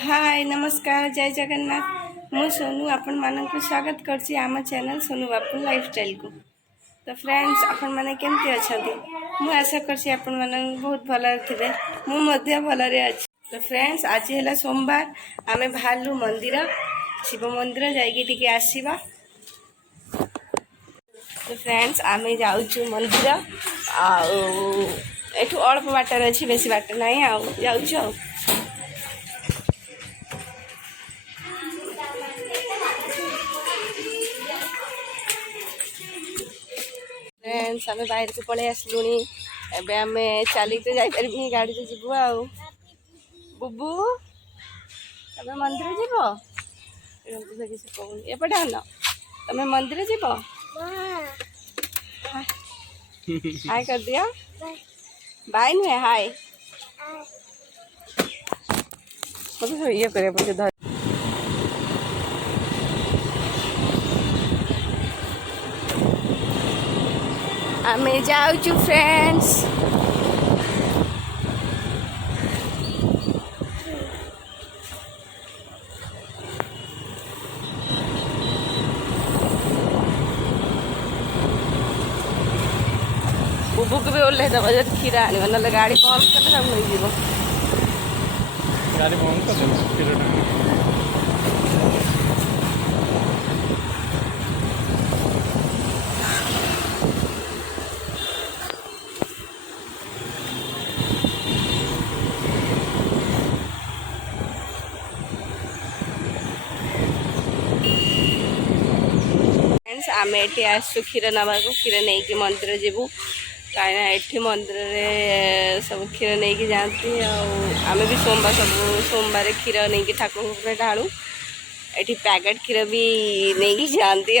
हाय नमस्कार जय जगन्नाथ मु सोनू आपण मानक स्वागत करछि आम चैनल सोनू बापू लाइफस्टाइल को। तो फ्रेंड्स आपण माने केमती अछंती मु आशा करछि आपण मानन बहुत भल थिबे मु मध्य भल रे अछि। तो फ्रेंड्स आज हैला सोमवार आमे भालु मंदिर शिव मंदिर जाइके टिके आसीबा। तो फ्रेंड्स आमे जाउछु मंदिर आ एठू अल्प बाटर अछि बेसी बाट नाही आ जाउछु। फ्रेंड्स आम बाहर को पलि आसलुनी एबे आमे चली तो जाई परबी गाड़ी से जीवु आ बुबू तमे मंदिर जीवो एमती से किसी कहून एपटे आन तमे मंदिर जीवो हाय कर दिया बाय नुहे हाय मतलब ये करे पछे धर आमे जाउछु फ्रेंड्स। बुबू को भी ओल्हे दबा जब खीरा आनी ना गाड़ी बंद कर सब नहीं जीव गाड़ी बंद कर दे खीरा आम ये आसु क्षीर नवा को क्षीर नहीं कि मंदिर जीवु कहीं मंदिर रे सब क्षीर नहीं कि जाती आम भी सोमवार सब सोमवार क्षीर नहीं कि ठाकुर ढालू ये पैकेट क्षीर भी नहीं कि जाती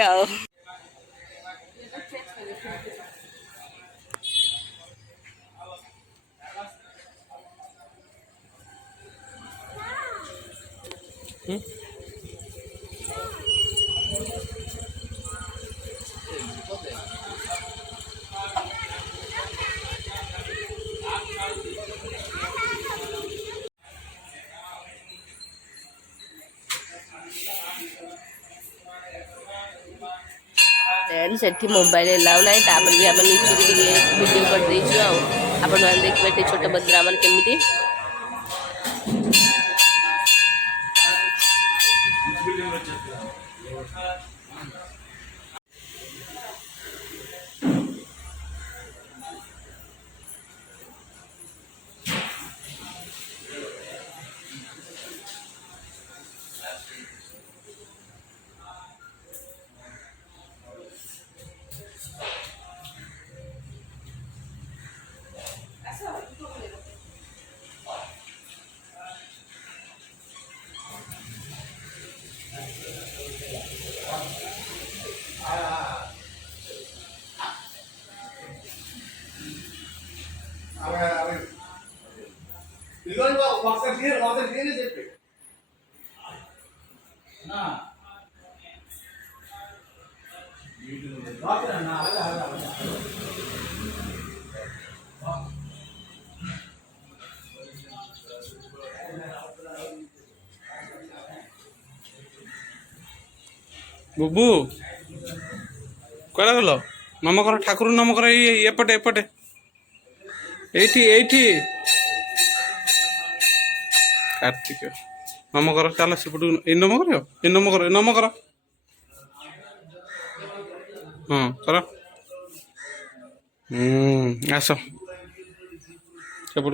फ्रेंड्स एठी मोबाइल एलाउ ना तापर भी हम नीचे वीडियो कर देछु आपण मान देखबे छोट मंदिर हमर केमिति बुबू कड़ा गल नमकर ठाकुर नमकर एपटे एपटे एठी एठी कार्तिक नमकर चल सेपट नमकर हाँ कर आस सेपट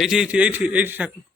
एठी ठाकुर